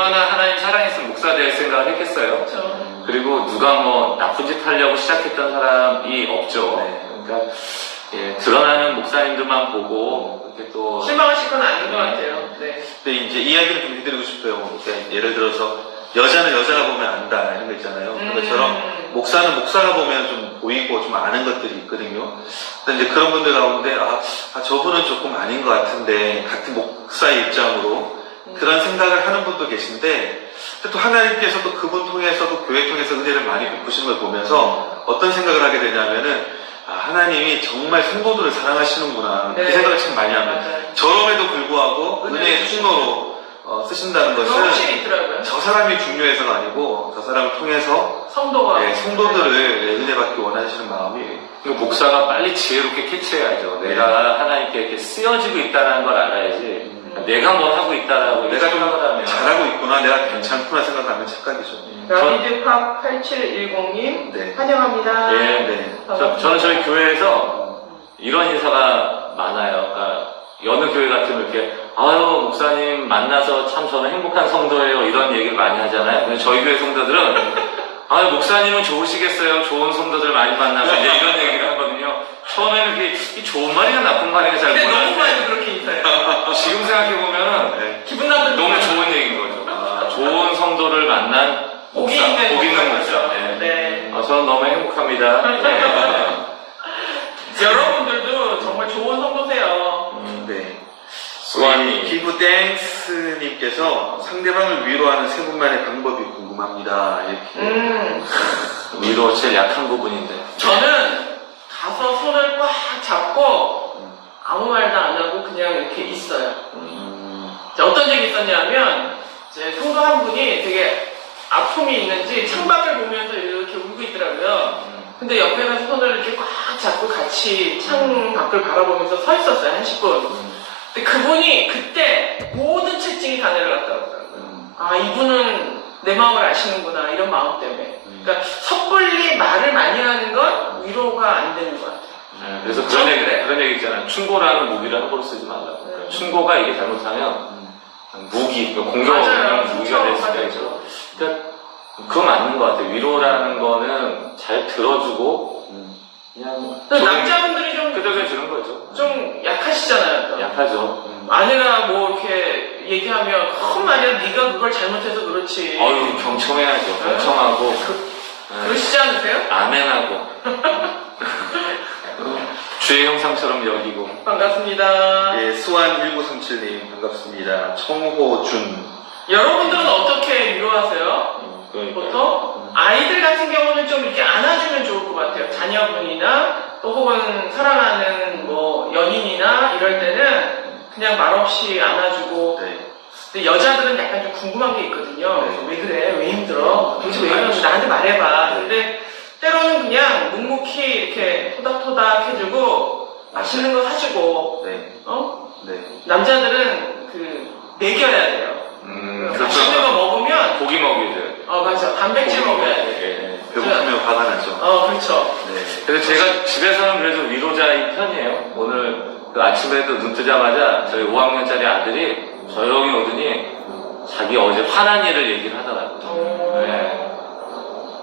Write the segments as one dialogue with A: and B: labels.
A: 얼마나 하나님 사랑했으면 목사 될 생각을 했겠어요.
B: 그렇죠.
A: 그리고 누가 뭐 나쁜 짓 하려고 시작했던 사람이 없죠.
C: 네.
A: 그러니까 예, 드러나는 목사님들만 보고 이렇게 또
B: 실망하실 건 아닌 것 같아요. 네.
C: 근데 이제 이야기를 좀 해드리고 싶어요. 그러니까 예를 들어서 여자는 여자가 보면 안다 이런 거 있잖아요. 그런 것처럼
B: 음.
C: 목사는 목사가 보면 좀 보이고 좀 아는 것들이 있거든요. 근데 이제 그런 분들 가운데 아, 아, 저분은 조금 아닌 것 같은데 같은 목사의 입장으로 그런 생각을 하는 분도 계신데 또 하나님께서 도 그분 통해서 도 교회 통해서 은혜를 많이 베푸시는 걸 보면서 어떤 생각을 하게 되냐면은 아, 하나님이 정말 성도들을 사랑하시는구나 그
B: 네.
C: 생각을 참 많이 합니다.
B: 맞아요.
C: 저럼에도 불구하고 은혜의 충로로 어, 쓰신다는 것은. 저 사람이 중요해서가 아니고 저 사람을 통해서
B: 성도가.
C: 예, 성도들을 예, 은혜 받기 원하시는 마음이
A: 그 목사가 빨리 지혜롭게 캐치해야죠. 내가 하나님께 이렇게 쓰여지고 있다는 걸 알아야지.
B: 음.
A: 내가 뭘 하고 있다라고
C: 내가 좀
A: 생각을 하면
C: 잘하고 있구나 내가 괜찮구나 생각하면 착각이죠.
B: 라비드팝 8710님
C: 네.
B: 환영합니다.
A: 예,
C: 네.
A: 저, 저는 저희 교회에서 이런 인사가 많아요. 그러니까 여느 교회 같으면 이렇게 아유 목사님 만나서 참 저는 행복한 성도예요 이런 얘기를 많이 하잖아요. 근데 저희 교회 성도들은 아유 목사님은 좋으시겠어요. 좋은 성도들 많이 만나서 이제 이런 얘기를 하거든요. 처음에는 이게 이 좋은 말이냐 나쁜 말이냐 잘
B: 근데 너무
A: 몰랐는데
B: 많이 그렇게 인사해요.
A: 지금 생각해 보면은
C: 네.
B: 기분 나쁜
A: 너무. 좋은 얘기인 거죠. 좋은 성도를 만난
B: 복이
A: 목사,
B: 있는
A: 복 있는
B: 목사.
A: 네.
B: 네.
A: 아, 저는 너무 행복합니다. 네.
B: 여러분들도 정말 좋은 성도세요.
A: 음,
C: 네.
A: 수완이
C: 기부 땡스님께서 상대방을 위로하는 세 분만의 방법이 궁금합니다. 이렇게.
B: 음,
A: 위로 제일 약한 부분인데.
B: 저는 가서 손을 꽉 잡고 아무 말도 안 하고 그냥 이렇게 있어요.
C: 음,
B: 자, 어떤 적이 있었냐면 제 성도 한 분이 되게 아픔이 있는지 창밖을 보면서 이렇게 울고 있더라고요. 근데 옆에 가서 손을 이렇게 꽉 잡고 같이 창 밖을 바라보면서 서 있었어요, 한 10분. 근데 그분이 그때 모든 채찍이 다 내려갔더라고요.
C: 음,
B: 아, 이분은 내 마음을 아시는구나, 이런 마음 때문에. 그러니까 섣불리 말을 많이 하는 건 위로가 안 되는 것 같아요.
A: 네, 그래서 그런 얘기,
B: 그래요.
A: 그런 얘기 있잖아요. 충고라는 무기를 함부로 쓰지 말라고.
B: 네.
A: 충고가 이게 잘못하면 무기, 그 공격을
B: 맞아요.
A: 하는 무기가 될 수가. 있죠. 그러니까 그거 맞는 것 같아요. 위로라는 거는 잘 들어주고
C: 음.
A: 그냥
B: 남자분들이 좀,
A: 끄덕여 주는 거죠.
B: 좀 약하시잖아요. 또.
A: 약하죠.
C: 음.
B: 아내가 뭐 이렇게 얘기하면 큰 말이야 네가 그걸 잘못해서 그렇지
A: 어유 경청해야죠. 경청하고 네.
B: 그러시지 않으세요?
A: 아멘하고 주의 형상처럼 여기고
B: 반갑습니다
C: 예, 수완 1937님 반갑습니다. 청호준.
B: 여러분들은 어떻게 위로하세요?
A: 그러니까
B: 보통 아이들 같은 경우는 좀 이렇게 안아주면 좋을 것 같아요 자녀분이나 또 혹은 사랑하는 뭐 연인이나 이럴 때는 그냥 말없이 안아주고
C: 네.
B: 근데 여자들은 약간 좀 궁금한 게 있거든요.
C: 네.
B: 왜 그래? 왜 힘들어? 도대체 왜 그러는지 나한테 말해봐. 근데 때로는 그냥 묵묵히 이렇게 토닥토닥 해주고 맛있는 거 사주고
C: 네.
B: 어?
C: 네.
B: 남자들은 그 먹여야 돼요.
A: 음,
B: 맛있는 거
A: 그렇죠.
B: 먹으면
A: 고기 먹이죠.
B: 어 맞아 단백질 먹어야 돼.
A: 예.
C: 배고프면 화가 나죠.
B: 어 그렇죠.
C: 네.
A: 그래서 제가 집에서는 그래도 위로자인 편이에요. 오늘 그 아침에도 눈 뜨자마자 저희 5학년짜리 아들이 조용히 오더니 자기 어제 화난 일을 얘기를 하더라고요.
B: 어,
A: 네.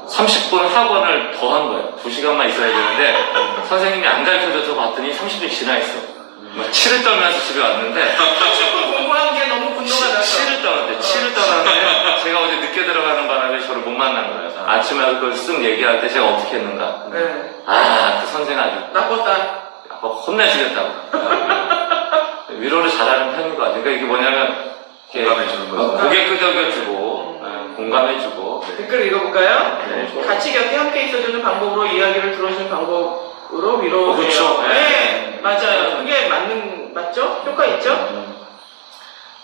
A: 30분 학원을 더 한 거예요. 2시간만 있어야 되는데 선생님이 안 가르쳐줘서 봤더니 30분 지나 있어. 막 치를 떨면서 집에 왔는데
B: 공부한 게 너무 분노가 나서.
A: 치를 떨었는데 치를 떨었는데 제가 어제 늦게 들어가는 바람에 저를 못 만난 거예요. 아침에 그걸 쓱 얘기할 때 제가 어떻게 했는가.
B: 네.
A: 아, 그 선생 아주
B: 나빴다.
A: 아빠 혼내주겠다고. 위로를 잘하는 편인 것 같아요. 그러니까 이게 뭐냐면 이렇게
C: 공감해주는 거죠.
A: 어, 고개 끄덕여주고 예, 공감해주고
B: 댓글 읽어볼까요?
C: 네.
B: 같이 곁에 함께 있어주는 방법으로 이야기를 들어주는 방법으로 위로.
A: 어, 그렇죠.
B: 네,
A: 네.
B: 맞아요. 그게 맞는 맞죠? 효과 있죠?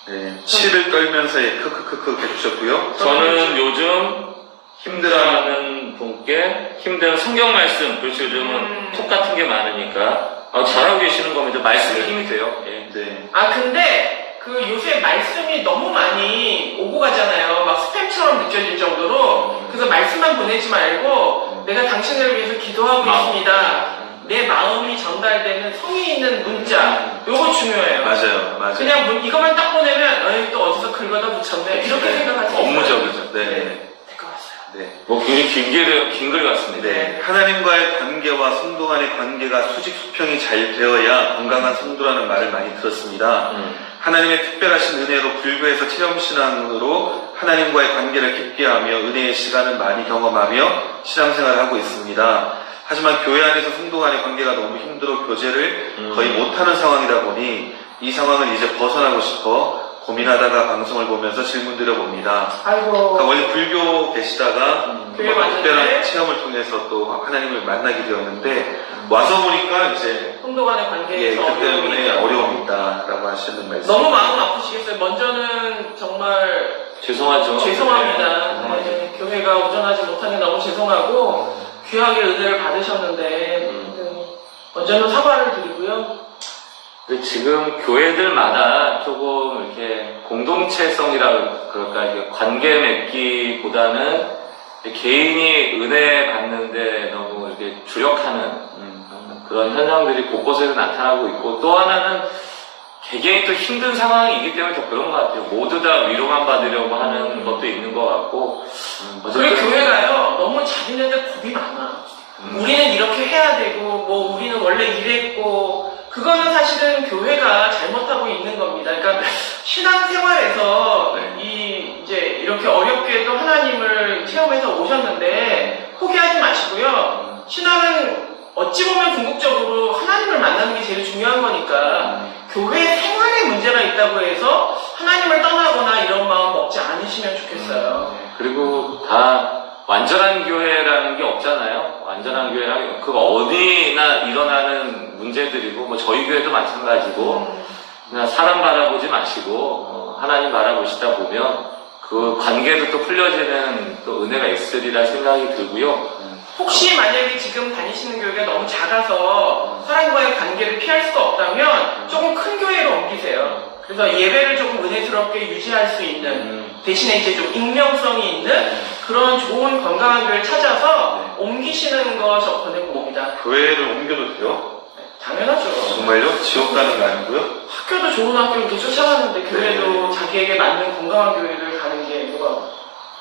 C: 네. 치를 떨면서의 크크크크 해주셨고요.
A: 저는 요즘 힘들어하는 분께 힘든 성경 말씀, 그렇죠. 요즘은
B: 음.
A: 톡 같은 게 많으니까 아, 잘하고 계시는 겁니다. 말씀이 힘이 돼요. 예.
C: 네.
B: 아 근데 그 요새 말씀이 너무 많이 오고 가잖아요. 막 스팸처럼 느껴질 정도로. 그래서 말씀만 보내지 말고 내가 당신을 위해서 기도하고
A: 마음.
B: 있습니다. 내 마음이 전달되는 성의 있는 문자. 요거 중요해요.
C: 맞아요. 맞아요.
B: 그냥 문- 이것만 딱 보내면 어이 또 어디서 긁어다 붙였네 이렇게 생각하지
C: 네.
B: 댓글 왔어요.
C: 네.
A: 뭐 굉장히 길게 긴글 같습니다.
C: 네. 하나님과의 관계와 성도 간의 관계가 수직 수평이 잘 되어야 건강한 성도라는 말을 많이 들었습니다.
A: 음.
C: 하나님의 특별하신 은혜로 불교에서 체험신앙으로 하나님과의 관계를 깊게 하며 은혜의 시간을 많이 경험하며 신앙생활을 하고 있습니다. 하지만 교회 안에서 성도 간의 관계가 너무 힘들어 교제를
A: 음.
C: 거의 못하는 상황이다 보니 이 상황을 이제 벗어나고 싶어 고민하다가 방송을 보면서 질문 드려봅니다.
B: 아이고.
C: 그러니까 원래 불교 계시다가
A: 음.
B: 교회
C: 뭐
B: 왔는데?
C: 특별한 체험을 통해서 또 하나님을 만나게 되었는데 와서 보니까 이제
B: 성도 간의
C: 예,
B: 관계에서
C: 그
B: 어려움이
C: 때문에. 어려움이 있다라고 하시는 말씀.
B: 너무 마음 아프시겠어요. 먼저는 정말
A: 죄송하죠.
B: 죄송합니다.
A: 네.
B: 네, 교회가 운전하지 못하니 너무 죄송하고 귀하게 은혜를 받으셨는데
A: 음.
B: 네, 먼저는 사과를 드리고요.
A: 지금 교회들마다 조금 이렇게 공동체성이라 그럴까 이게 관계 맺기보다는 개인이 은혜 받는데 너무 이렇게 주력하는
C: 음,
A: 그런 현상들이 곳곳에서 나타나고 있고 또 하나는 개개인이 또 힘든 상황이기 때문에 더 그런 것 같아요. 모두 다 위로만 받으려고 하는 것도 있는 것 같고
B: 그리고 교회가요 너무 자기네들 법이 많아.
A: 음.
B: 우리는 이렇게 해야 되고 뭐 우리는 원래 이랬고 그거는 사실은 교회가 잘못하고 있는 겁니다. 그러니까 신앙생활에서
A: 네.
B: 이 이제 이렇게 어렵게 또 하나님을 체험해서 오셨는데 포기하지 마시고요. 신앙은 어찌 보면 궁극적으로 하나님을 만나는 게 제일 중요한 거니까 교회 생활에 문제가 있다고 해서 하나님을 떠나거나 이런 마음 먹지 않으시면 좋겠어요.
A: 그리고 다 완전한 교회라는 게 없잖아요. 완전한 교회랑 그 어디나 일어나는 문제들이고 뭐 저희 교회도 마찬가지고 그냥 사람 바라보지 마시고 어, 하나님 바라보시다 보면 그 관계도 또 풀려지는 또 은혜가 있으리라 생각이 들고요.
B: 혹시 만약에 지금 다니시는 교회가 너무 작아서 사람과의 관계를 피할 수가 없다면 조금 큰 교회로 옮기세요. 그래서 예배를 조금 은혜스럽게 유지할 수 있는
A: 음,
B: 대신에 이제 좀 익명성이 있는 그런 좋은 건강한 교회를 찾아서 옮기시는 거 저 권해봅니다.
C: 교회를 옮겨도 돼요?
B: 당연하죠.
C: 정말요? 지옥 가는 거 아니고요?
B: 학교도 좋은 학교 이렇게 쫓아가는데 교회도 자기에게 맞는 건강한 교회를 가는 게 뭐가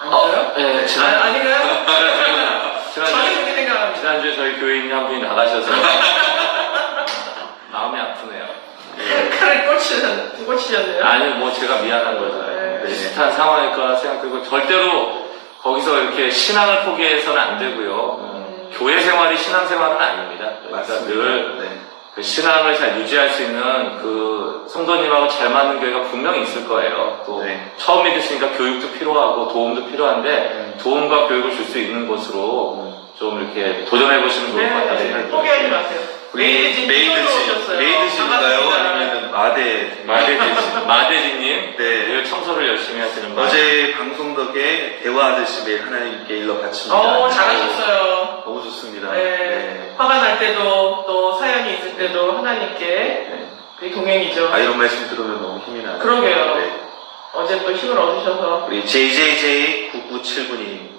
B: 아닌가요?
A: 네,
B: 아,
A: 지난,
B: 아닌가요? 저는
A: 지난주에,
B: 그렇게 생각합니다.
A: 지난주에 저희 교회인 한 분이 나가셔서 마음이 아프네요.
B: 칼- 칼을 꽂히는, 꽂히셨네요.
A: 아니 뭐 제가 미안한 거죠.
B: 네.
A: 비슷한 상황일 거라 생각되고 절대로 거기서 이렇게 신앙을 포기해서는 안 되고요.
B: 음.
A: 교회 생활이 신앙 생활은 아닙니다. 그러니까 늘
C: 네.
A: 그 신앙을 잘 유지할 수 있는 그 성도님하고 잘 맞는 교회가 분명히 있을 거예요. 또
C: 네.
A: 처음 믿으시니까 교육도 필요하고 도움도 필요한데
C: 음.
A: 도움과 교육을 줄 수 있는 곳으로 좀 이렇게 도전해 보시면 좋을 것 같다는
B: 네,
A: 생각이
B: 포기하지. 마세요. 메이드진
C: 메이드신,
B: 오셨어요.
C: 메이드신가요? 마대?
A: 마대진, 마대진님
C: 네.
A: 늘 청소를 열심히 하시는 분.
C: 어제 방송 덕에 대화하듯이 매일 하나님께 일러 바칩니다.
B: 어, 잘하셨어요.
C: 너무 좋습니다.
B: 네. 화가 날 때도 또 사연이 있을 때도 하나님께 그 동행이죠.
C: 아, 이런 말씀 들으면 너무 힘이 나요.
B: 그러게요.
C: 네.
B: 어제 또 힘을 얻으셔서
C: 우리 JJJ9979님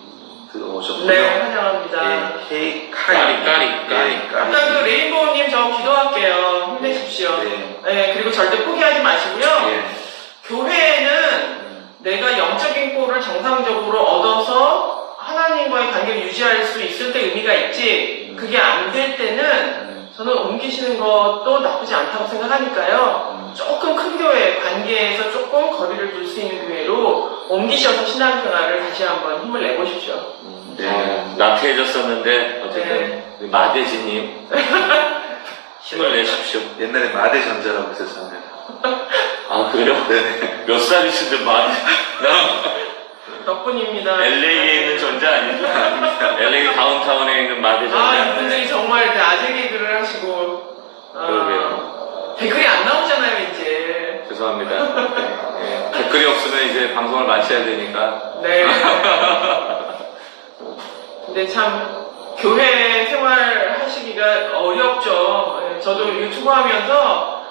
C: 들어오셨고요.
B: 네 환영합니다.
C: 예, K 카리
A: 까리, 까리, 까리.
C: 예,
B: 아까 그 레인보우님 저 기도할게요. 힘내십시오.
C: 네.
B: 네, 그리고 절대 포기하지 마시고요.
C: 예.
B: 교회에는
C: 음,
B: 내가 영적인 꼴을 정상적으로 얻어서 하나님과의 관계를 유지할 수 있을 때 의미가 있지 그게 안 될 때는
C: 음,
B: 저는 옮기시는 것도 나쁘지 않다고 생각하니까요.
C: 음.
B: 조금 큰 교회 관계에서 조금 거리를 둘 수 있는 교회로 옮기셔서 신앙생활을 다시 한번 힘을 내보십시오.
C: 네.
A: 어, 나태해졌었는데 어쨌든
B: 네.
A: 우리 마대진님 힘을 내십시오.
C: 옛날에 마대전자라고 있었잖아요.
A: 아 그래요?
C: 네.
A: 몇 살이신데 마대?
B: 덕분입니다.
A: LA에 있는 전자 아닙니까? LA 다운타운에 있는 마대 전자.
B: 아, 이분들이 정말 그 아재 개그를 하시고 아,
A: 그러게요.
B: 댓글이 안 나오잖아요, 이제.
A: 죄송합니다. 예, 댓글이 없으면 이제 방송을 마쳐야 되니까.
B: 네. 근데 참 교회 생활 하시기가 어렵죠. 예, 저도 유튜브 하면서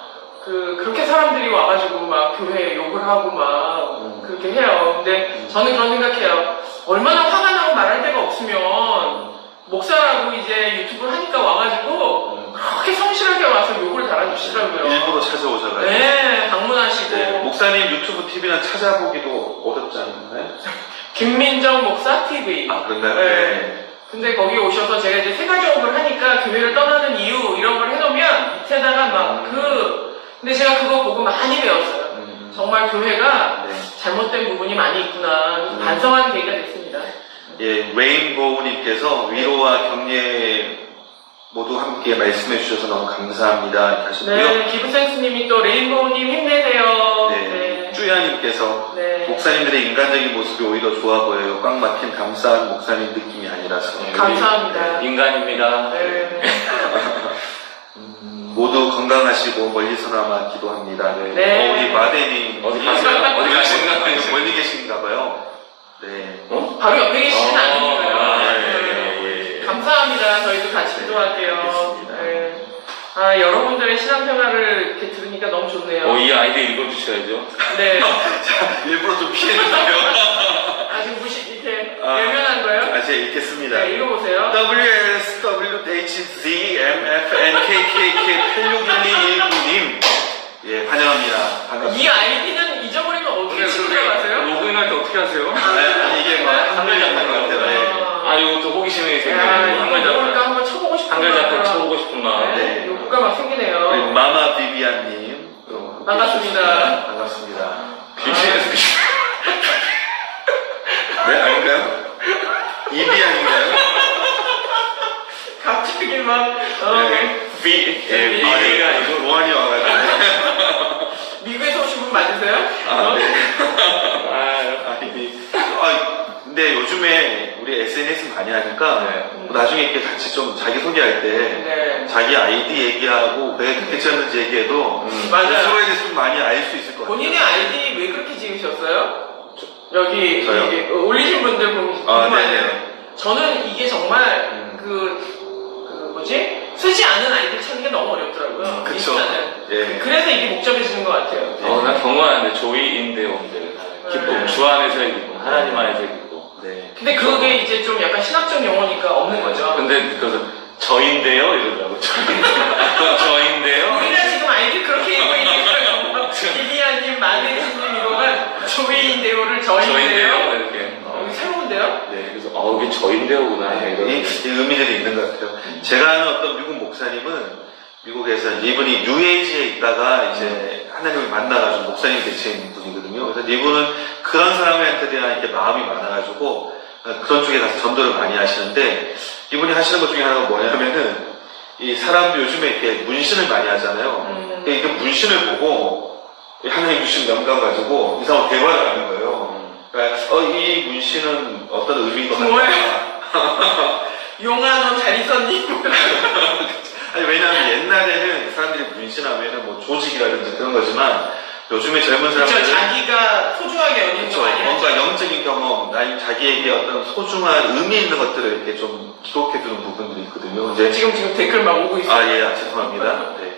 B: 그 그렇게 사람들이 와가지고 막 교회 욕을 하고 막
C: 음.
B: 그렇게 해요. 근데 저는 그런 생각해요. 얼마나 화가 나고 말할 데가 없으면 목사라고 이제 유튜브 하니까 와가지고
C: 음.
B: 그렇게 성실하게 와서 욕을 달아주시더라고요.
C: 일부러 찾아오셔가지고.
B: 네, 방문하시고.
C: 네, 목사님 유튜브 TV는 찾아보기도 어렵지 않나요?
B: 김민정 목사 TV.
C: 아, 그런가요?
B: 네.
C: 네.
B: 근데 거기 오셔서 제가 이제 세 가지 업을 하니까 교회를 떠나는 이유 이런 걸 해놓으면 밑에다가 막 그 근데 제가 그거 보고 많이 배웠어요.
C: 음,
B: 정말 교회가
C: 네.
B: 잘못된 부분이 많이 있구나
C: 음.
B: 반성하는 계기가 됐습니다.
C: 예, 레인보우님께서 위로와 격려 모두 함께 말씀해 주셔서 너무 감사합니다. 하셨고요.
B: 네, 기부센스님이 또 레인보우님 힘내세요.
C: 네,
B: 네.
C: 쭈야님께서
B: 네.
C: 목사님들의 인간적인 모습이 오히려 좋아 보여요. 꽉 막힌 감사한 목사님 느낌이 아니라서.
A: 네,
B: 감사합니다.
A: 우리 인간입니다.
B: 네.
C: 음, 모두 건강하시고 멀리서나마 기도합니다. 네.
B: 네.
C: 어, 우리 마대님
A: 어디 가세요? 어디 가시는가?
C: 멀리 계신가 봐요. 네.
A: 어?
B: 바로 옆에 계시진
A: 어,
B: 않으니까요.
A: 아, 예,
B: 네.
A: 예, 예, 예.
B: 감사합니다. 저희도 같이 기도할게요. 네. 아, 여러분들의 신앙생활을 이렇게 들으니까 너무 좋네요.
A: 어, 이 아이디 읽어주셔야죠.
B: 네.
C: 자, 일부러 좀 피해주세요.
B: 아직 무시, 이렇게
C: 아.
B: 외면한 거예요?
C: 아, 제가 읽겠습니다.
B: 네, 읽어보세요.
C: WSWHZMFNKKK861219님. 예, 환영합니다. 반갑습니다.
B: 이 아이디는 잊어버리면 어떻게 들어가세요?
A: 로그인할 때 어떻게 하세요?
C: 아니, 이게 막 한글 작품 같아요. 네.
A: 아, 이것도 호기심이
B: 야,
A: 생기네요.
B: 이거
A: 한글
B: 뭘까
A: 작품.
B: 한번 쳐보고 싶은
A: 한글 작품
B: 마음.
A: 쳐보고 싶은 마음.
B: 네,
C: 네.
B: 욕구가 막
C: 그리고
B: 생기네요.
C: 마마 비비안님.
B: 또반갑습니다.
C: 함께 반갑습니다.
A: BTS.
C: 네, 아닌가요? 이비안인가요?
B: 갑자기 막, 어,
A: 네. B, 예,
B: 네.
A: B가 아니고.
C: 로안이 와가지고.
B: 미국에서 오신 분 맞으세요?
C: 아,
B: 어?
C: 네.
A: 아,
C: 아니, 아, 근데 요즘에 우리 SNS 많이 하니까
A: 네.
C: 뭐 나중에 이렇게 같이 좀 자기 소개할 때
B: 네.
C: 자기 아이디 얘기하고 왜 그렇게 지었는지 얘기해도
A: 음.
B: 맞아요.
C: 서로에 대해서 좀 많이 알 수 있을 것 같아요.
B: 본인의 아이디 왜 그렇게 지으셨어요? 여기,
C: 저요?
B: 여기 어, 올리신 분들 보면
C: 아,
B: 궁금하네요.
C: 네네.
B: 저는 이게 정말
C: 음.
B: 그, 그 뭐지? 쓰지 않은 아이들 찾는 게 너무 어렵더라고요.
C: 그쵸. 예.
B: 그래서 이게 복잡해지는 것 같아요.
A: 어, 난 경건한데 조이인데온들 기쁨,
B: 네.
A: 주 안에서의 기쁨, 하나님 안에서의 기쁨.
C: 네.
B: 근데 그게 이제 좀 약간 신학적 용어니까 없는 거죠.
A: 근데 그래서 저인데요 이러더라고. 저- 저인데요.
B: 우리가 지금 아이디 그렇게 읽고 있는 거예요. 비비아님, 마네스님 이거가 조이인데요를 저인데요.
A: 저인데요 이렇게.
B: 어,
A: 어,
B: 이거 새로운데요?
A: 네, 그래서 어 이게 저인데요구나.
C: 네,
A: 이런.
C: 이, 이 의미들이 있는 것 같아요. 제가 아는 어떤 미국 목사님은 미국에서 이제 이분이 UAG에 있다가 이제 하나님을 만나가지고 목사님 이 되신 분이거든요. 그래서 이분은 그런 사람한테 대한 이렇게 마음이 많아가지고 어, 그런 쪽에 가서 전도를 많이 하시는데 이분이 하시는 것 중에 하나가 뭐냐면은 이 사람들 요즘에 이렇게 문신을 많이 하잖아요.
B: 음.
C: 근데 이게 문신을 보고 하나님 주신 영감 가지고 이 사람 대화를 하는 거예요. 그러니까 어, 이 문신은 어떤 의미인 것
B: 뭐예요?
C: 같다.
B: 용아 너 잘 있었니?
C: 아니, 왜냐하면 옛날에는 사람들이 문신하면은 뭐 조직이라든지 그런 거지만 요즘에 젊은 사람들은
B: 자기가 소중하게 여기는
C: 그렇죠.
B: 거 많이
C: 뭔가
B: 하죠.
C: 영적인 경험, 아니면 자기에게 어떤 소중한 의미 있는 것들을 이렇게 좀 기록해 두는 부분들이 있거든요. 이제
B: 지금 지금 댓글 막 오고 있어요.
C: 아, 예, 아, 죄송합니다. 네.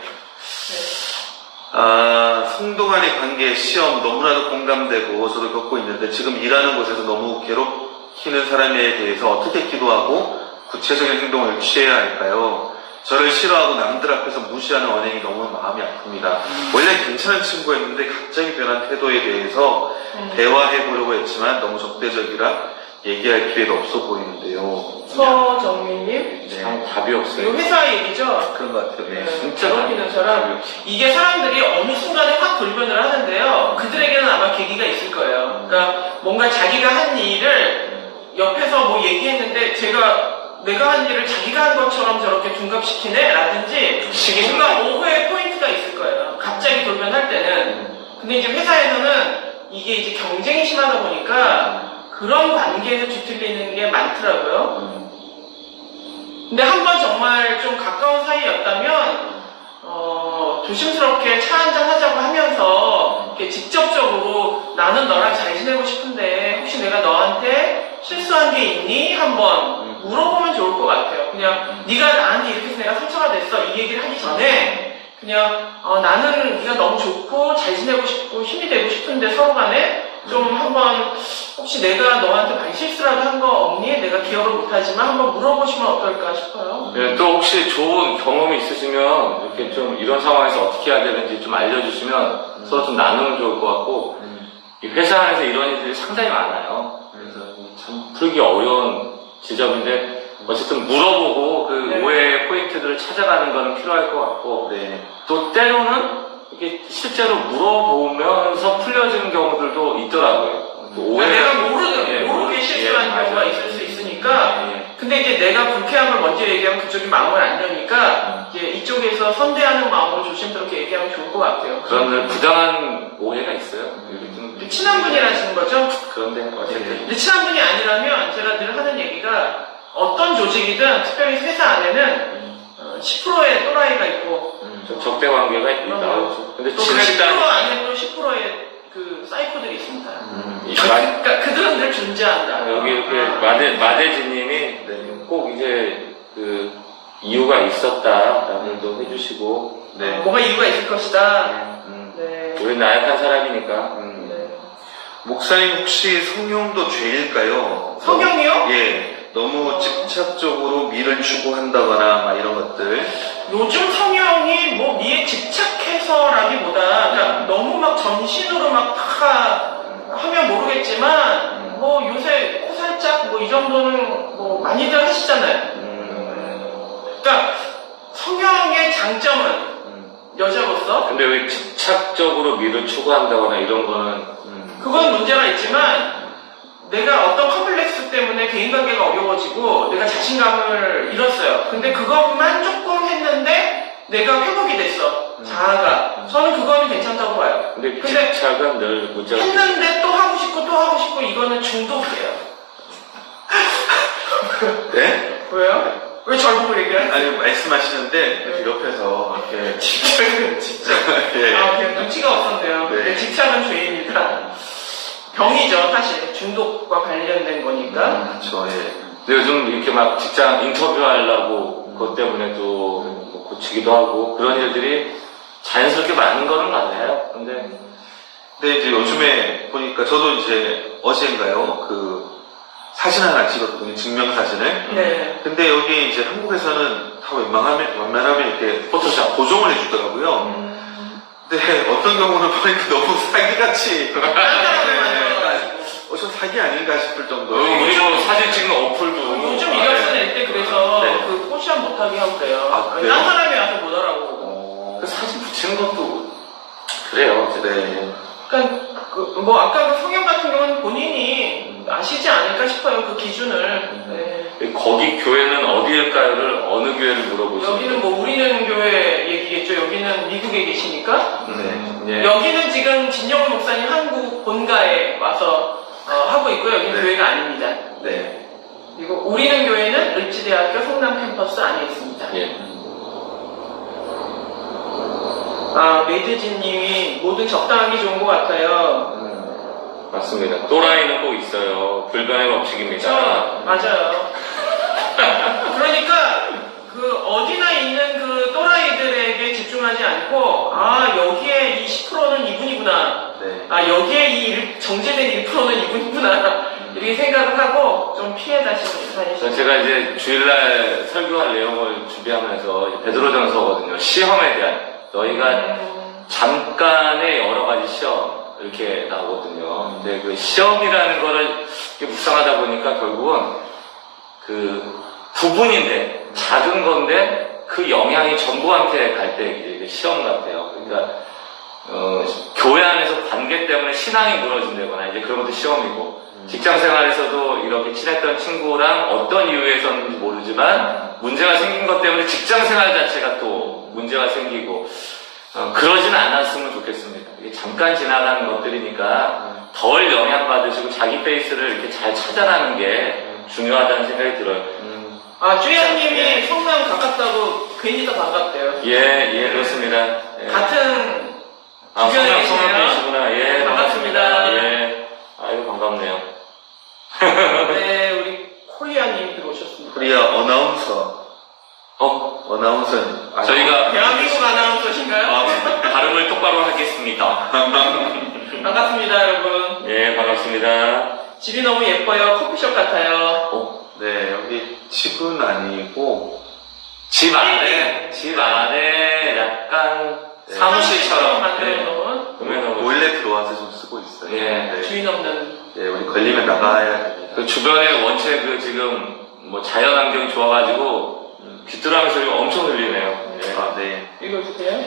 C: 아, 성도 간의 관계, 시험 너무나도 공감되고 저도 겪고 있는데 지금 일하는 곳에서 너무 괴롭히는 사람에 대해서 어떻게 기도하고 구체적인 행동을 취해야 할까요? 저를 싫어하고 남들 앞에서 무시하는 언행이 너무 마음이 아픕니다. 원래 괜찮은 친구였는데 갑자기 변한 태도에 대해서
B: 음.
C: 대화해보려고 했지만 너무 적대적이라 얘기할 기회도 없어 보이는데요.
B: 서정민님,
A: 참 답이 없어요.
B: 회사 얘기죠?
C: 그런 것 같아요. 네.
B: 진짜 괴롭히는 사람. 이게 사람들이 어느 순간에 확 돌변을 하는데요. 그들에게는 아마 계기가 있을 거예요. 그러니까 뭔가 자기가 한 일을 옆에서 뭐 얘기했는데 제가 내가 한 일을 자기가 한 것처럼 저렇게 둔갑시키네? 라든지 뭔가 오해의 포인트가 있을 거예요. 갑자기 돌변할 때는. 근데 이제 회사에서는 이게 이제 경쟁이 심하다 보니까 그런 관계에서 뒤틀리는 게 많더라고요. 근데 한 번 정말 좀 가까운 사이였다면 어, 조심스럽게 차 한잔 하자고 하면서 이렇게 직접적으로 나는 너랑 잘 지내고 싶은데 혹시 내가 너한테 실수한 게 있니? 한번 물어보면. 그냥 네가 나한테 이렇게 해서 내가 상처가 됐어 이 얘기를 하기 전에 그냥 어, 나는 네가 너무 좋고 잘 지내고 싶고 힘이 되고 싶은데 서로 간에 좀 한번 혹시 내가 너한테 말실수라도 한 거 없니? 내가 기억을 못하지만 한번 물어보시면 어떨까 싶어요.
A: 네, 또 혹시 좋은 경험이 있으시면 이렇게 좀 이런 상황에서 어떻게 해야 되는지 좀 알려주시면 서로 좀 나누면 좋을 것 같고 이 회사 안에서 이런 일들이 상당히 많아요. 그래서 참 풀기 어려운 지점인데 어쨌든 물어보고 그
B: 네.
A: 오해의 포인트들을 찾아가는 거는 필요할 것 같고
C: 네.
A: 또 때로는 이게 실제로 물어보면서 풀려지는 경우들도 있더라고요. 또 오해가-
B: 내가 모르는,
A: 예,
B: 모르게
A: 예,
B: 실수한
A: 맞아요.
B: 경우가 있을 수 있으니까
A: 예,
B: 근데 이제 내가 불쾌함을 먼저 얘기하면 그쪽이 마음을 안
A: 음.
B: 여니까 이제 이쪽에서 선대하는 마음으로 조심스럽게 얘기하면 좋을 것 같아요.
A: 그런 부당한 오해가 있어요. 이게 좀
B: 근데 친한 분이라시는 거죠?
A: 그런데 어쨌든
B: 근데 친한 분이 아니라면 제가 늘 하는 얘기가 어떤 조직이든 특별히 회사 안에는 어, 10%의 또라이가 있고
A: 좀 적대 관계가 있다. 근데
B: 또 그 10%
A: 친했다는
B: 안에 또 10%의 그 사이코들이 있습니다.
C: 음,
A: 이
B: 그,
A: 마-
B: 그러니까 그들은 늘 존재한다.
A: 여기 이렇게
B: 아.
A: 마대 마대지님이
C: 네.
A: 꼭 이제 그 이유가 있었다라고 도 해주시고
C: 네.
B: 뭐가 이유가 있을 것이다.
A: 음,
B: 네.
A: 우리 나약한 사람이니까 음.
B: 네.
C: 목사님 혹시 성령도 죄일까요?
B: 성경이요?
C: 예. 너무 집착적으로 미를 추구한다거나 막 이런 것들.
B: 요즘 성형이 뭐 미에 집착해서라기보다 그러니까 너무 막 전신으로 막 다 하면 모르겠지만 뭐 요새 코 살짝 뭐 이 정도는 뭐 많이들 하시잖아요.
A: 음,
B: 그러니까 성형의 장점은
A: 음.
B: 여자로서
A: 근데 왜 집착적으로 미를 추구한다거나 이런 거는
C: 음.
B: 그건 문제가 있지만 내가 어떤 컴플렉스 때문에 대인관계가 어려워지고 내가 자신감을 잃었어요. 근데 그것만 조금 했는데 내가 회복이 됐어. 자아가. 저는 그거는 괜찮다고 봐요.
A: 근데
B: 근데
A: 집착은 늘 문제가
B: 했는데 또 하고 싶고 또 하고 싶고 이거는 중독이에요.
C: 네?
B: 왜요? 왜절 보고 얘기해요?
C: 아니, 말씀하시는데, 이렇게 옆에서, 이렇게,
B: 집착은 집착.
C: 예.
B: 아, 그냥 눈치가 없었네요.
C: 네.
B: 근데 집착은 죄입니다. 병이죠, 사실. 중독과 관련된 거니까.
C: 그렇죠, 예.
A: 근데 요즘 이렇게 막 직장 인터뷰하려고 그것 때문에 또뭐 고치기도 하고 그런 일들이 자연스럽게 많은 거는 맞아요. 근데
C: 근데 이제 요즘에 보니까 저도 이제 어제인가요? 그 사진 하나 찍었더니 증명사진을.
B: 네.
C: 근데 여기 이제 한국에서는 다 웬만하면, 웬만하면 이렇게
A: 포토샵
C: 고정을 해주더라고요.
B: 음.
C: 근데 어떤 경우는 보니까 너무 사기같이.
B: 딴 사람을
C: 네.
B: 어,
C: 저 사기 아닌가 싶을
A: 어,
C: 정도로.
A: 우리 뭐 사진 찍는 어플도
B: 요즘
A: 아,
B: 이력서
A: 네.
B: 낼때 그래서
C: 네.
B: 그 포시한 못하게 하고 그래요.
C: 아, 그래요?
B: 딴 사람이 와서 못 알아보고.
C: 어,
A: 그 사진 붙이는 것도 그래요.
C: 네.
B: 그러니까 그, 뭐 아까 그 성형 같은 경우는 본인이 아시지 않을까 싶어요. 그 기준을. 네.
A: 거기 교회는 어디일까요를 어느 교회를 물어보시면
B: 여기는 뭐 우리는 교회 얘기겠죠. 여기는 미국에 계시니까.
A: 네. 예.
B: 여기는 지금 진영훈 목사님 한국 본가에 와서 어, 하고 있고요. 여기는
C: 네.
B: 교회가 아닙니다.
C: 네.
B: 그리고 우리는 교회는 을지대학교 성남 캠퍼스 안에 있습니다.
A: 예.
B: 아 메이드진님이 뭐든 적당하게 좋은 것 같아요.
A: 음, 맞습니다. 또라이는 꼭 있어요. 불변의 법칙입니다.
B: 저 맞아요. 그러니까 그 어디나 있는 그 또라이들에게 집중하지 않고 아 여기에 이 10%는 이분이구나.
C: 네.
B: 아 여기에 이 일- 정제된 1%는 이분이구나. 이렇게 생각을 하고 좀 피해
A: 그래서 제가 이제 주일날 설교할 내용을 준비하면서 이제 베드로전서거든요. 시험에 대한 너희가
B: 음,
A: 잠깐의 여러 가지 시험 이렇게 나오거든요. 근데 그 시험이라는 거를 이렇게 묵상하다 보니까 결국은 그 부분인데 작은 건데 그 영향이 전부한테 갈 때 이게 시험 같아요. 그러니까 어, 교회 안에서 관계 때문에 신앙이 무너진다거나 이제 그런 것도 시험이고 직장 생활에서도 이렇게 친했던 친구랑 어떤 이유에서는지 모르지만 문제가 생긴 것 때문에 직장 생활 자체가 또 문제가 생기고 어, 그러지는 않았으면 좋겠습니다. 이게 잠깐 지나가는 것들이니까 덜 영향받으시고 자기 페이스를 이렇게 잘 찾아가는 게 중요하다는 생각이 들어요.
C: 음,
B: 아 주연님이 성남 가깝다고 괜히 더 반갑대요.
A: 예, 예, 그렇습니다. 예.
B: 같은
A: 아,
B: 주변에
A: 성남,
B: 계시네요.
A: 성남 분이시구나. 예,
B: 네, 반갑습니다.
A: 반갑습니다. 예. 아이고, 반갑네요.
B: 네 우리 코리아님이 들어오셨습니다.
C: 코리아 어나운서.
A: 어,
C: 어나운서. 아,
A: 저희가
B: 대한민국 아나운서신가요?
A: 아, 발음을 똑바로 하겠습니다.
B: 반갑습니다 여러분.
A: 예, 반갑습니다.
B: 집이 너무 예뻐요. 커피숍 같아요.
C: 네, 여기 집은 아니고,
A: 집 안에, 집 안에 약간 사무실처럼.
B: 만들어
A: 네.
B: 놓은
A: 그러면
C: 몰래 들어와서 좀 쓰고 있어요.
A: 예.
C: 네.
B: 주인 없는
C: 예, 우리 걸리면 나가야 됩니다.
A: 그 주변에 원체 그 지금 뭐 자연 환경이 좋아가지고 귀뚜라미 소리가 엄청 들리네요. 예.
C: 아, 네.
B: 읽어주세요.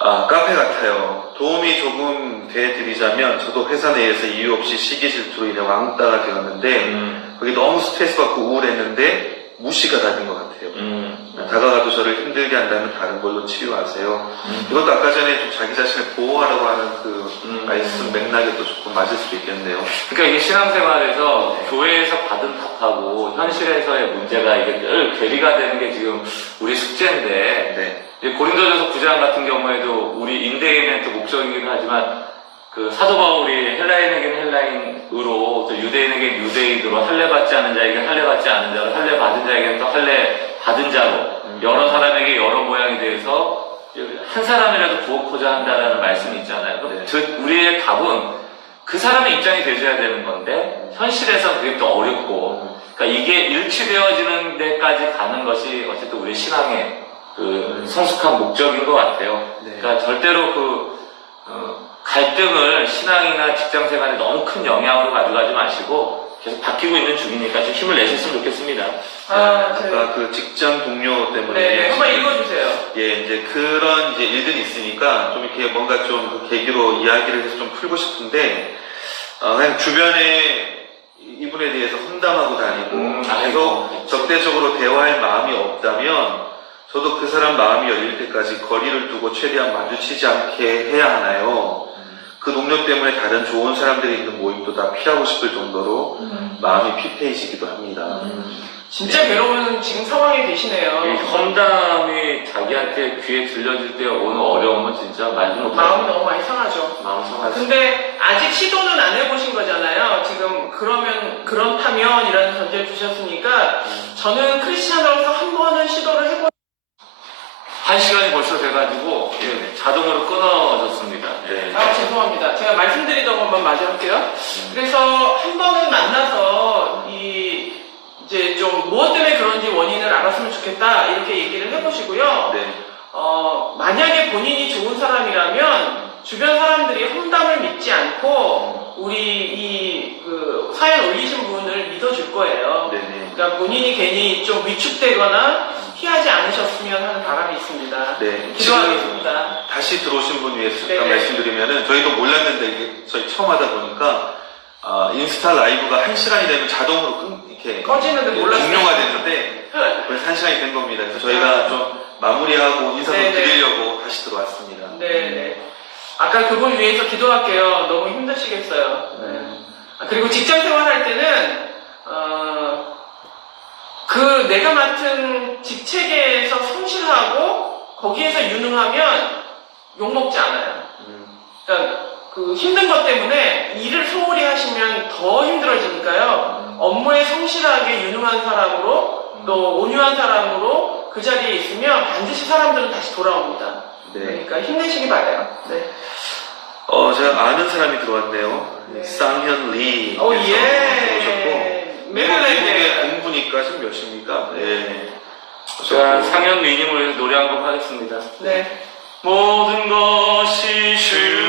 C: 아, 카페 같아요. 도움이 조금 돼드리자면 저도 회사 내에서 이유 없이 시기 질투로 인해 왕따가 되었는데
A: 음,
C: 그게 너무 스트레스 받고 우울했는데 무시가 답인 것 같아요.
A: 음,
C: 다가가도 저를 힘들게 한다면 다른 걸로 치유하세요.
A: 음.
C: 이것도 아까 전에 좀 자기 자신을 보호하라고 하는 그
A: 음.
C: 말씀 맥락에 또 조금 맞을 수도 있겠네요.
A: 그러니까 이게 신앙생활에서 교회에서 받은 답하고 현실에서의 문제가 이게 늘 괴리가 되는 게 지금 우리 숙제인데
C: 네.
A: 고린도전서 9장 같은 경우에도 우리 인대인의 또 목적이기도 하지만 그 사도 바울이 헬라인에게는 헬라인으로 또 유대인에게는 유대인으로 할례 받지 않은 자에게 할례 받지 않은 자로 할례 받은 자에게는 또 할례 받은 자로 여러 사람에게 여러 모양이 대해서 한 사람이라도 부엌고자 한다라는 말씀이 있잖아요.
C: 네.
A: 저- 우리의 답은 그 사람의 입장이 되셔야 되는 건데 현실에서 그게 또 어렵고 그러니까 이게 일치되어지는 데까지 가는 것이 어쨌든 우리 신앙의 그 성숙한 목적인 것 같아요.
C: 네.
A: 그러니까 절대로 그 어, 갈등을 신앙이나 직장 생활에 너무 큰 영향으로 가져가지 마시고 계속 바뀌고 있는 중이니까 좀 힘을 내셨으면 좋겠습니다.
B: 아,
C: 네,
B: 저-
C: 아까 그 직장 동료 때문에
B: 네, 한번 읽어주세요.
C: 예, 이제 그런 이제 일들이 있으니까 좀 이렇게 뭔가 좀 그 계기로 이야기를 해서 좀 풀고 싶은데, 어, 그냥 주변에 이분에 대해서 험담하고 다니고,
A: 음,
C: 계속
A: 아이고.
C: 적대적으로 대화할 마음이 없다면, 저도 그 사람 마음이 열릴 때까지 거리를 두고 최대한 마주치지 않게 해야 하나요? 그 동료 때문에 다른 좋은 사람들이 있는 모임도 다 피하고 싶을 정도로 마음이 피폐해지기도 합니다.
B: 진짜 괴로운 지금 상황에
A: 이
B: 계시네요.
A: 험담이 자기한테 귀에 들려질 때 오는 어려움은 진짜 말도 못하고
B: 마음이 너무 많이 상하죠.
A: 마음 상하지.
B: 근데 아직 시도는 안 해보신 거잖아요. 지금 그러면 그렇다면 이라는 전제를 주셨으니까 저는 크리스찬으로서 한 번은 시도를 해보.
A: 한 시간이 벌써 돼가지고 예, 자동으로 끊어졌습니다. 예.
B: 아 죄송합니다. 제가 말씀드리던 것만 마저 할게요. 그래서 한 번은 만나서 이 이제 좀 무엇 때문에 그런지 원인을 알았으면 좋겠다 이렇게 얘기를 해보시고요.
C: 네.
B: 어, 만약에 본인이 좋은 사람이라면 주변 사람들이 험담을 믿지 않고 우리 이그 사연 올리신 분을 믿어줄 거예요.
C: 네 네.
B: 그러니까 본인이 괜히 좀 위축되거나 피하지 않으셨으면 하는 바람이 있습니다.
C: 네.
B: 기도하겠습니다.
C: 다시 들어오신 분 위해서 잠깐
B: 네네.
C: 말씀드리면은 저희도 몰랐는데 이게 저희 처음 하다 보니까 아, 인스타 라이브가 한 시간이 되면 자동으로 끊, 이렇게
B: 꺼지는데 몰랐어요.
C: 종료가 되는데 그래서 한 시간이 된 겁니다. 그래서 저희가 좀 마무리하고 인사도
B: 네네.
C: 드리려고 다시 들어왔습니다.
B: 네 네. 아까 그분 위해서 기도할게요. 너무 힘드시겠어요. 네. 아, 그리고 직장 생활할 때는 어, 그 내가 맡은 직책에서 성실하고 거기에서 유능하면 욕먹지 않아요.
C: 음,
B: 그러니까 그 힘든 것 때문에 일을 소홀히 하시면 더 힘들어지니까요. 업무에 성실하게 유능한 사람으로 또 온유한 사람으로 그 자리에 있으면 반드시 사람들은 다시 돌아옵니다.
C: 네.
B: 그러니까 힘내시기 바래요. 네.
C: 어, 제가 아는 사람이 들어왔네요.
B: 네.
C: 쌍현 리.
B: 오
C: 들어오셨고.
B: 예.
C: 미국의
B: 메릴랜드.
C: 공부니까 지금 몇십니까? 네.
A: 자, 상현 리님을 위해서 노래 한 곡 하겠습니다.
B: 네.
A: 모든 것이 주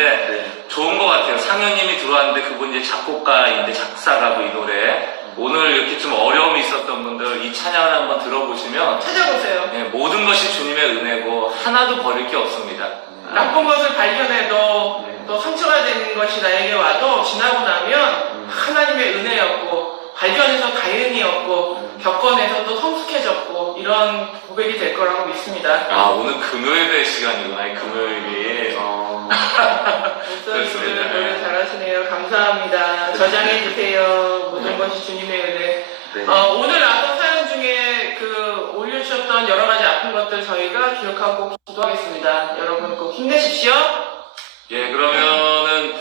A: 찬양이었는데
C: 네.
A: 좋은 것 같아요. 상현님이 들어왔는데 그분 이제 작곡가인데 작사가고 이 노래 오늘 이렇게 좀 어려움이 있었던 분들 이 찬양을 한번 들어보시면
B: 찾아보세요.
A: 예, 모든 것이 주님의 은혜고 하나도 버릴 게 없습니다.
B: 나쁜 것을 발견해도
C: 네.
B: 또 상처가 되는 것이 나에게 와도 지나고 나면 하나님의 은혜였고 발견해서 다행이었고 겪어내서 또 성숙해졌고 이런 고백이 될 거라고 믿습니다.
A: 아 오늘 금요일의 시간이구나 이 금요일이
C: 어,
B: 목사님들
A: 그렇습니다.
B: 노래 잘하시네요. 감사합니다. 저장해 주세요. 모든
A: 네.
B: 것이 주님의 은혜.
C: 네.
B: 어, 오늘 나온 사연 중에 그 올려주셨던 여러 가지 아픈 것들 저희가 기억하고 꼭 기도하겠습니다. 여러분 꼭 힘내십시오.
A: 예, 그러면은,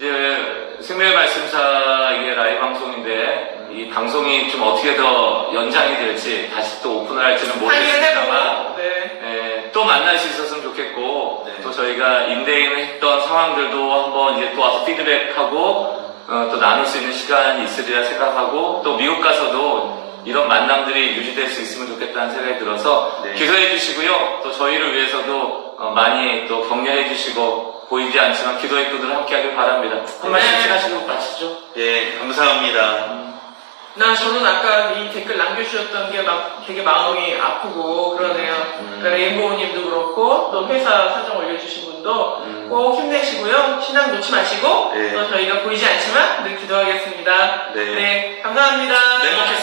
A: 예, 생명의 말씀사, 이게 라이브 방송인데, 이 방송이 좀 어떻게 더 연장이 될지, 다시 또 오픈을 할지는 모르겠습니다만,
B: 해보고 네.
A: 예, 또 만날 수 있었으면 좋겠고,
C: 네.
A: 또 저희가 임대인을 했던 상황들도 한번 이제 또 와서 피드백하고, 어, 또 나눌 수 있는 시간이 있으리라 생각하고, 또 미국 가서도 이런 만남들이 유지될 수 있으면 좋겠다는 생각이 들어서,
C: 네.
A: 기도해 주시고요. 또 저희를 위해서도 어, 많이 또 격려해 주시고, 보이지 않지만 기도의 끈을 함께 하길 바랍니다. 한 말씀씩
B: 네.
A: 하시고 마치죠.
C: 예, 감사합니다.
B: 나 저는 아까 이 댓글 남겨주셨던 게 막 되게 마음이 아프고 그러네요.
C: 음.
B: 그러니까 레인보우님도 그렇고 또 회사 사정 올려주신 분도
C: 음.
B: 꼭 힘내시고요. 신앙 놓지 마시고
C: 네.
B: 또 저희가 보이지 않지만 늘 기도하겠습니다.
C: 네.
B: 네, 감사합니다.
A: 네, 먹겠습니다.